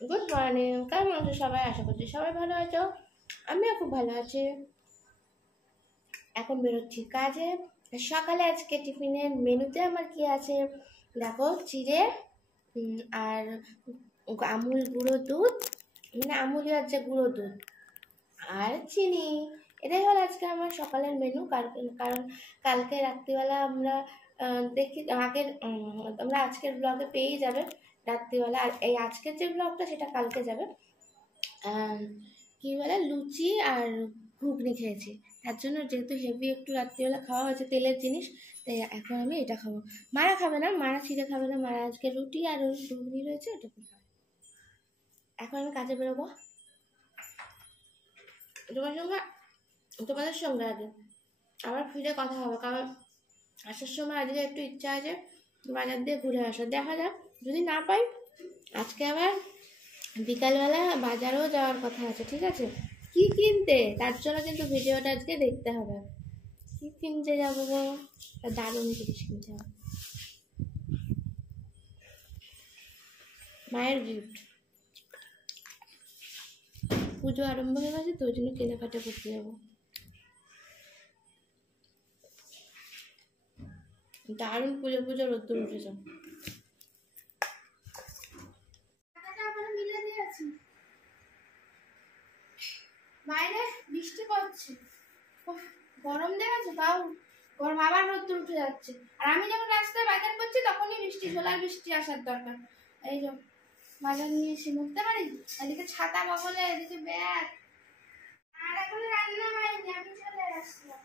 Good morning, কেমন আছো সবাই? আশা করছি সবাই ভালো আছো। আমিও খুব ভালো আছি। এখন বেরোচ্ছি কাজে। সকালে আজকে টিফিনের মেনুতে আমার কি আছে দেখো, চিড়ে আর আমুল গুঁড়ো দুধ, মানে আমুলের যে গুঁড়ো দুধ আর চিনি। এটাই হলো আজকে আমার সকালের মেনু। কারণ কালকে রাত্রিবেলা আমরা দেখি আগের তোমরা আজকের ব্লগে পেয়েই যাবে রাত্রিবেলা, আর এই আজকের যে ব্লগটা সেটা কালকে যাবে। কি বলে লুচি আর ঘুগনি খেয়েছি, তার জন্য যেহেতু হেভি একটু রাত্রিবেলা খাওয়া হয়েছে তেলের জিনিস, তাই এখন আমি এটা খাবো। মারা খাবে না, মারা চিড়ে খাবে না, মারা আজকে রুটি আর ওই ঘুগনি রয়েছে ওটা খাবে। এখন আমি কাজে বেরোবো তোমাদের সঙ্গে আগে, আবার ফিরে কথা হবে। কারণ আসার সময় আজকে একটু ইচ্ছা আছে বাজার দিয়ে ঘুরে আসা, দেখা যাক যদি না পাই আজকে আবার বিকালবেলা বাজারেও যাওয়ার কথা আছে। ঠিক আছে, কি কিনতে, তার জন্য কিন্তু ভিডিওটা আজকে দেখতে হবে। কি কিনতে যাবো গো? দারুণ জিনিস কিনতে হবে, মায়ের গিফট। পুজো আরম্ভ হয়ে গেছে তো, ওই জন্য কেনাকাটা করতে যাবো। দারুণ পুজো রোদ্দুর উঠেছে। বাইরে বৃষ্টি পড়ছে, গরম দেখেছো, তাও গরম, আবার রোদ্দুর উঠে যাচ্ছে। আর আমি যখন রাস্তায় বাজার করছি তখনই বৃষ্টি, ঝোলার বৃষ্টি আসার দরকার। এই যে বাজার নিয়ে এসে মুখতে পারি, এদিকে ছাতা বগলে, এদিকে ব্যাগ। আর এখন রান্না হয়নি, আমি চলে আসলাম।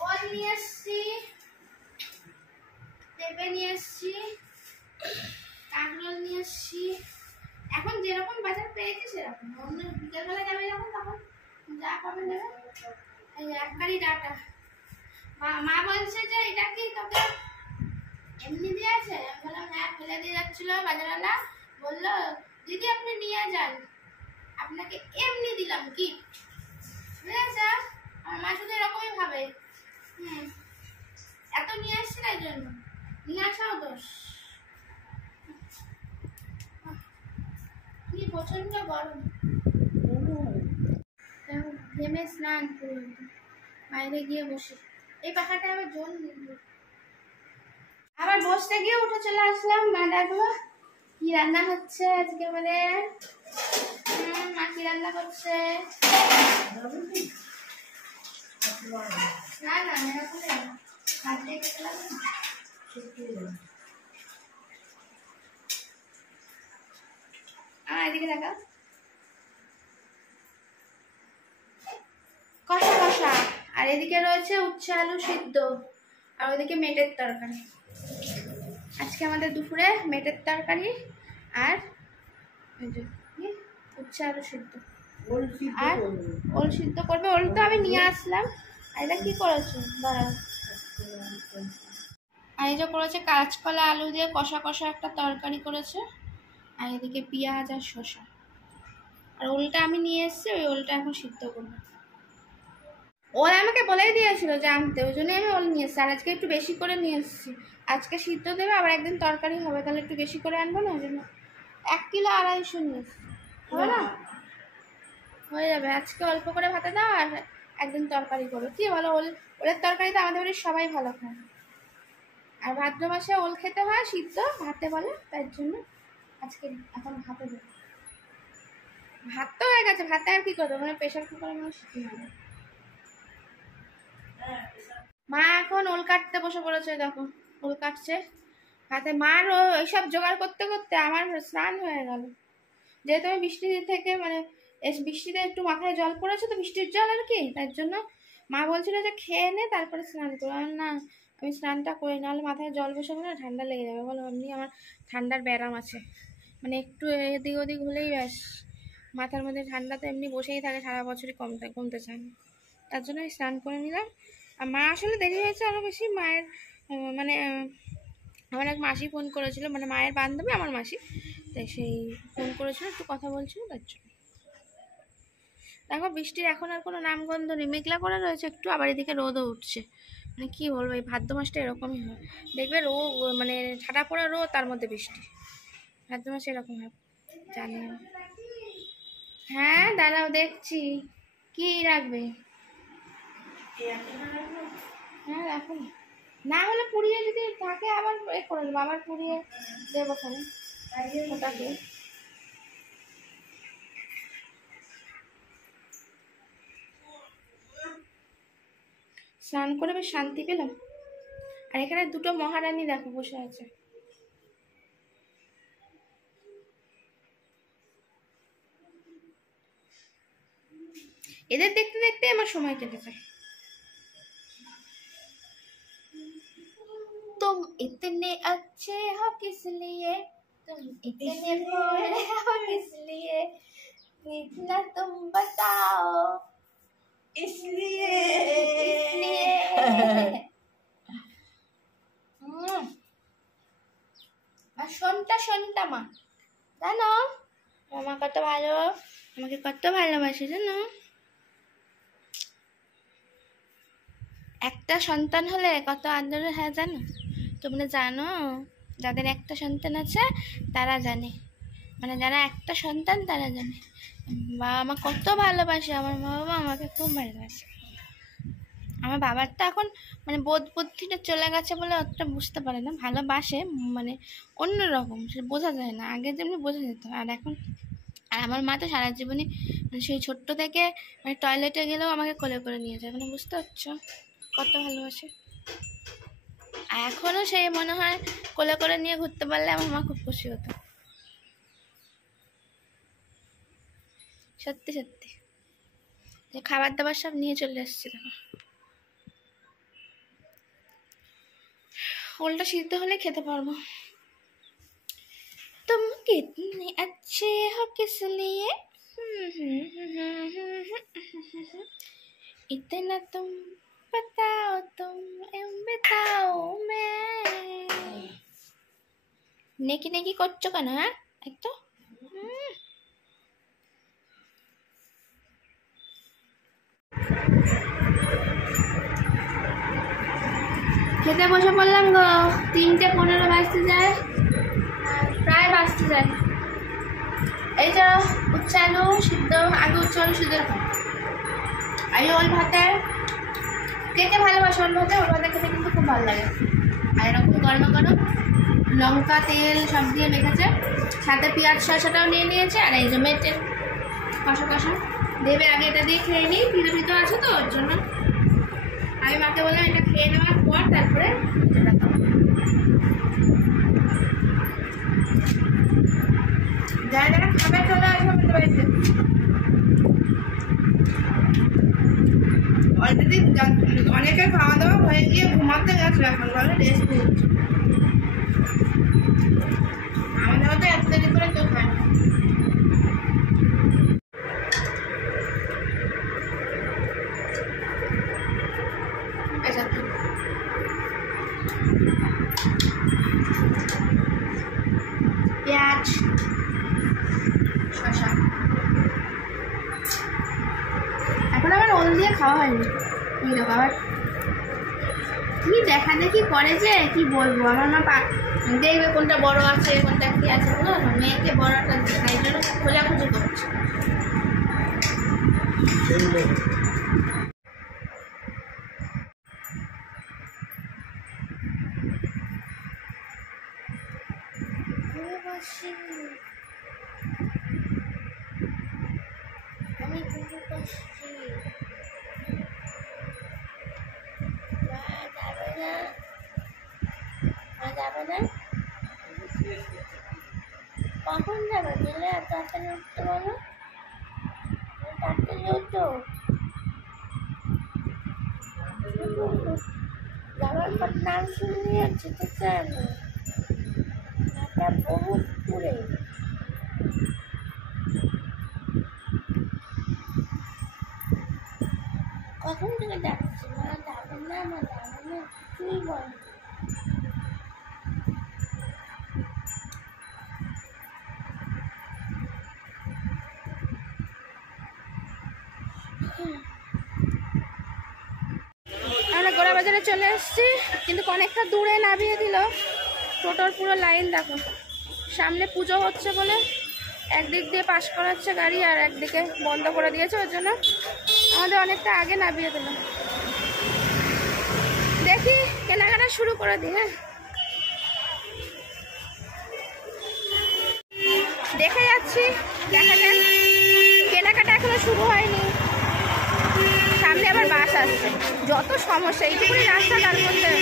ওল নিয়ে এসছি, পেঁপে নিয়ে এসছি, কাঁকরোল নিয়ে এসছি। এখন যেরকম বাজার পেয়েছি সেরকম, অন্য বিকেলবেলা যাবে যখন তখন যা পাবে নেবে। এই একবারই ডাটা। মা বলছে যে এটা কি তোকে এমনি দিয়েছে? আমি বললাম হ্যাঁ, ফেলে দিয়ে যাচ্ছিল বাজারওয়ালা, বললো দিদি আপনি নিয়ে যান, আপনাকে এমনি দিলাম গিফট। বুঝেছে? আমার মা শুধু এরকমই ভাবে। এত নিয়ে আসছি না, এই জন্য নিয়ে আসাও দোষ। কি প্রচন্ড গরম, ঘেমে স্নান করে বাইরে গিয়ে বসে, এই পাখাটা আবার জল আবার বসতে গিয়ে উঠে চলে আসলাম। মা ডাকলো, কি রান্না হচ্ছে আজকে বলে। মা কি রান্না করছে? না না এরকম হাত দিয়ে কেটে লাগবে না। এদিকে দেখা, কষা কষা, আর এদিকে রয়েছে উচ্ছে আলু সিদ্ধ, আর ওইদিকে মেটের তরকারি। আজকে আমাদের দুপুরে মেটের তরকারি আর উচ্ছে আলু সিদ্ধ, আর ওল সিদ্ধ করবে। ওল তো আমি নিয়ে আসলাম। আর এটা কি করেছো? দাঁড়াও। আর এই যে করেছে কাঁচকলা আলু দিয়ে কষা কষা একটা তরকারি করেছে, আর এদিকে পেঁয়াজ আর শসা। আর ওলটা আমি নিয়ে এসেছি, ওই ওলটা এখন সিদ্ধ করবো। ওল আমাকে বলেই দিয়েছিল যে আনতে, ওই জন্যই আমি ওল নিয়ে এসেছি। আর আজকে একটু বেশি করে নিয়ে এসেছি, আজকে সিদ্ধ দেবে, আবার একদিন তরকারি হবে, তাহলে একটু বেশি করে আনবো না, ওই জন্য 1 কিলো 250 নিয়ে এসেছি। হবে না? হয়ে যাবে। আজকে অল্প করে ভাতে দাও, আর একদিন তরকারি করো। কি বলো, ওলের তরকারি তো আমাদের বাড়ির সবাই ভালো খায়, আর ভাদ্র মাসে ওল খেতে হয় সিদ্ধ ভাতে বলে, তাই জন্য আজকে এখন ভাতে দেবো। ভাত তো হয়ে গেছে, ভাতে আর কি করবো, মানে প্রেশার কুকারে মানে সিদ্ধ হবে। মা এখন ওল কাটতে বসে পড়েছে, দেখো ওল কাটছে হাতে। মার এইসব জোগাড় করতে করতে আমার স্নান হয়ে গেল। যেহেতু আমি বৃষ্টি থেকে মানে বৃষ্টিতে একটু মাথায় জল পড়েছে তো, বৃষ্টির জল আর কি, তার জন্য মা বলছিল যে খেয়ে নে তারপরে স্নান করো। না, আমি স্নানটা করি, নাহলে মাথায় জল বসে গেলে ঠান্ডা লেগে যাবে। বলো, এমনি আমার ঠান্ডার ব্যারাম আছে, মানে একটু এদিক ওদিক হলেই ব্যাস মাথার মধ্যে ঠান্ডা তো এমনি বসেই থাকে, সারা বছরই কমতে চায় না। তার জন্য আমি স্নান করে নিলাম। আর মা আসলে দেরি হয়েছে আরও বেশি। মায়ের মানে আমার এক মাসি ফোন করেছিল, মানে মায়ের বান্ধবী আমার মাসি, তাই সেই ফোন করেছিল, একটু কথা বলছিল, তার জন্য। দেখো বৃষ্টির এখন আর কোনো নামগন্ধ নেই, মেঘলা করে রয়েছে একটু, আবার এদিকে রোদও উঠছে। মানে কী বলবো, এই ভাদ্র মাসটা এরকমই হয়, দেখবে মানে ঠাটা পড়া রোদ, তার মধ্যে বৃষ্টি। ভাদ্র মাসে এরকম হয়, জানি না। হ্যাঁ দাঁড়াও দেখছি কি রাখবে। হ্যাঁ রাখো না হলে পুড়িয়ে যদি থাকে আবার এ করে দেবো, আবার পুড়িয়ে দেবো ওখানে ওটাকে। স্নান করে বেশ শান্তি পেলাম। আর এখানে দুটো মহারানী দেখো বসে আছে। এদের দেখতে দেখতে আমার সময় কেটে যায়। तुम इतने अच्छे हो किस लिए, तुम इतने भोले हो किस लिए, इतना तुम बताओ इसलिए আর শোনটা মা জানো মামা কত ভালো, আমাকে কত ভালোবাসে জানো। একটা সন্তান হলে কত আদর হয় জানো, তোমরা জানো? যাদের একটা সন্তান আছে তারা জানে, মানে যারা একটা সন্তান তারা জানে বাবা মা কত ভালোবাসে। আমার মা বাবা আমাকে খুব ভালোবাসে। আমার বাবার তো এখন মানে বোধ বুদ্ধিটা চলে গেছে বলে অতটা বুঝতে পারে না, ভালোবাসে মানে অন্যরকম, সে বোঝা যায় না, আগে যেমনি বোঝা যেত আর এখন। আর আমার মা তো সারা জীবনে মানে সেই ছোট্ট থেকে মানে টয়লেটে গেলেও আমাকে কোলে করে নিয়ে যায়, মানে বুঝতে পারছো কত ভালোবাসে। আর এখনও সেই মনে হয় কোলে করে নিয়ে ঘুরতে পারলে আমার মা খুব খুশি হতো, সত্যি সত্যি। যে খাবার দাবার সব নিয়ে চলে এসছে দেখো, ওলটা সিদ্ধ হলে খেতে পারবো। तुम कितने अच्छे हो किस लिए, इतना तुम बताओ, तुम बताओ मैं। নেকি নেকি করছো কেন? হ্যাঁ একটু খেতে বসে পড়লাম গো। 3:15 বাজতে যায়, প্রায় বাজতে যায়। এই যে উচ্ছে আলু সিদ্ধ, আগে উচ্ছে আলু সিদ্ধ আর ওল ভাতে, কে কে ভালোবাসে ওল ভাতে? ওল ভাতে খেতে কিন্তু খুব ভালো লাগে। আর এরকম গরম গরম লঙ্কা তেল সব দিয়ে মেখেছে, সাথে পেঁয়াজ শসাটাও নিয়ে নিয়েছে। আর এই যে মেটের কষা কষা দেবে, আগে এটা দিয়ে খেয়ে নিই, ভিতরে ভিতরে আছে তো ওর জন্য। আমি মাকে বললাম এটা খেয়ে নেওয়ার পর তারপরে যারা যারা খাবে চলে আসবে আমাদের বাড়িতে। অলরেডি অনেকে খাওয়া দাওয়া হয়ে গিয়ে ঘুমাতে গেছে, এখন ভালো রেস্ট নিচ্ছে। আমাদের মতো এত দেরি করে কেউ খায় না। পেঁয়াজ শসা, এখন আবার ওল দিয়ে খাওয়া হয়নি। এই দেখো আবার কি দেখা দেখি করে যে কি বলবো। আমার মা দেখবে কোনটা বড় আছে কোনটা কি আছে, বলো মেয়েকে বড়টা খাই জন্য খোঁজাখুঁজি করছে। আমি ঘুরে বসছি, যাবে না কখন যাবে? গেলে আর তাড়াতাড়ি উঠতে বলো, তাড়াতাড়ি উঠো। যাওয়ার পর নাম শুনে যাচ্ছে তো কেন বহুত পুরে। কখন থেকে ডাকছি মা যাবে না, মা যাবে না, কিছুই বল। আমরা গোড়া বাজারে চলে এসেছি, কিন্তু অনেকটা দূরে নামিয়ে দিল। টোটোর পুরো লাইন দেখো, সামনে পুজো হচ্ছে বলে একদিক দিয়ে পাস করাচ্ছে গাড়ি আর একদিকে বন্ধ করে দিয়েছে, ওর জন্য আমাদের অনেকটা আগে নামিয়ে দিল। দেখি কেনাকাটা শুরু করে দিই। হ্যাঁ, দেখে যাচ্ছি, দেখা যাক। কেনাকাটা এখনো শুরু হয়নি, সামনে আবার বাস আসছে, যত সমস্যা এইটুকুনি রাস্তা তার মধ্যে।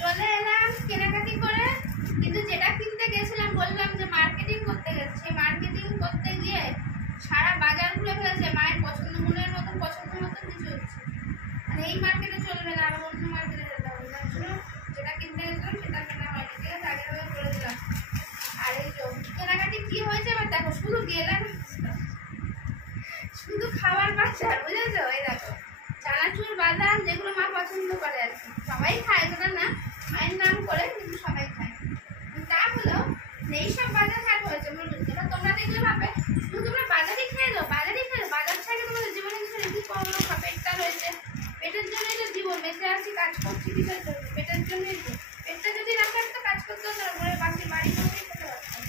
চলে এলাম কেনাকাটি করে, কিন্তু যেটা কিনতে গেছিলাম বললাম যে মার্কেটিং করতে গেছি, মার্কেটিং করতে গিয়ে সারা বাজার ঘুরে ফেলেছে। মায়ের পছন্দ মনের মতন পছন্দ মতন কিছু হচ্ছে, মানে এই মার্কেটে চলবে না, আবার অন্য মার্কেটে যেতে হবে। যার জন্য যেটা কিনতে গেছিলাম সেটা কেনা হয়নি, ঠিক আছে, আগের ভাবে করে দিলাম। আর এই তো কেনাকাটি কি হয়েছে এবার দেখো, শুধু গেলাম শুধু খাবার বাজার, বুঝেছো? এই দেখো চানাচুর বাদাম, যেগুলো মা পছন্দ করে আর কি, সবাই খায়, সেটা না, মায়ের নাম করে কিন্তু সবাই খায়। তা হলো এইসব বাজার হাট হয়েছে, এবার তোমরা দেখলে ভাবে তোমরা বাজারই খেয়ে দাও, বাজারই খেয়ে দাও, বাজার ছাড়া তোমাদের জীবনে কিছু রেখে করবো। পেটটা রয়েছে, পেটের জন্যই তো জীবন, বেঁচে আছি, কাজ করছি কিসের জন্য? পেটের জন্যই তো। পেটটা যদি না থাকতো কাজ করতে হতো, বাকি বাড়ি করে খেতে পারতাম।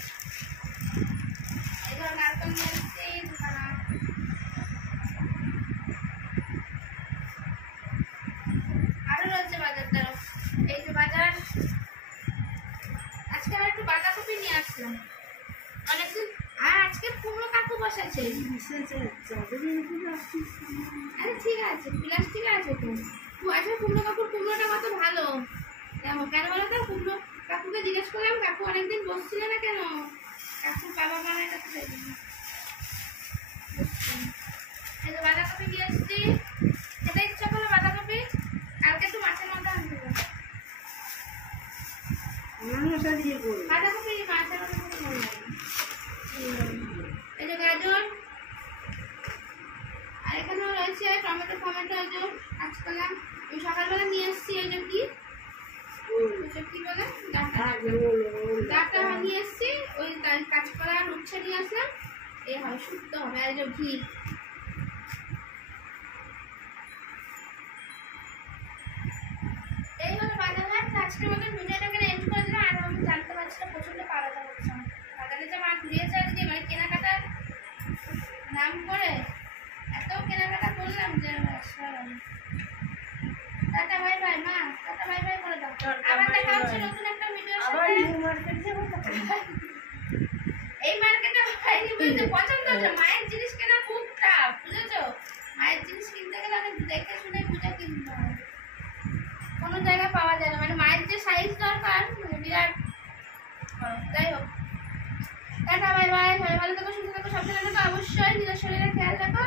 এই ধর নারকেল নিয়ে এসছি দুখানা, আরো রয়েছে বাজার দ্বারা। এই যে বাজার, আজকে আবার একটু বাঁধাকপি নিয়ে আসলাম অনেকদিন। আর আজকে কুমড়ো কাকু বসেছে। আরে ঠিক আছে, প্লাস্টিক আছে তো। আজকে কুমড়ো কাকুর কুমড়োটা কত ভালো, দেখো। কেন বলো তো? কুমড়ো কাকুকে জিজ্ঞেস করলাম, কাকু অনেকদিন বসছিল না কেন? কাকুর বাবা মায়ের কাছে এই যে বাঁধাকপি নিয়ে এসছি, খেতে ইচ্ছা করলো বাঁধাকপি। কালকে একটু মাছের মধ্যে আনতে বাঁধাকপি, মাছের মধ্যে। এই যে গাজর, আর এখানেও রয়েছে টমেটো ফমেটো। এই যে কাঁচকলা আমি সকালবেলা নিয়ে এসছি। এই যে কি কি বলে ডাটা নিয়ে এসছি, ওই কাঁচকলা আর উচ্ছে নিয়ে আসলাম। এই হয় শুক্তো হবে। আর এই যে ঘি, এই হলো বাজার হাট। আজকের মতন ভিডিওটাকে এন্ড করে দিলাম। আর আমি জানতে পারছি না, প্রচন্ড পালাতে হচ্ছে বাজারে যে মা ঘুরিয়েছে আজকে, মানে কেনাকাটার নাম করে এত কেনাকাটা করলাম যে টাটা বাই বাই। মা টাটা বাই বাই করে দাও। আবার দেখা হচ্ছে নতুন একটা ভিডিওর সাথে। এই মার্কেটে হয়নি বলতে পছন্দ হচ্ছে। মায়ের জিনিস কেনা খুব টাফ, বুঝেছো? মায়ের জিনিস কিনতে গেলে অনেক দেখে শুনে বুঝে কিনতে হয়, কোনো জায়গায় পাওয়া যায় না। মানে মায়ের যে সাইজ দরকার, মানে বিরাট। যাই হোক, টাটা বাই বাই। সবাই ভালো থেকো, সুস্থ থেকো, সাবধানে থেকো, অবশ্যই নিজের শরীরের খেয়াল রাখো।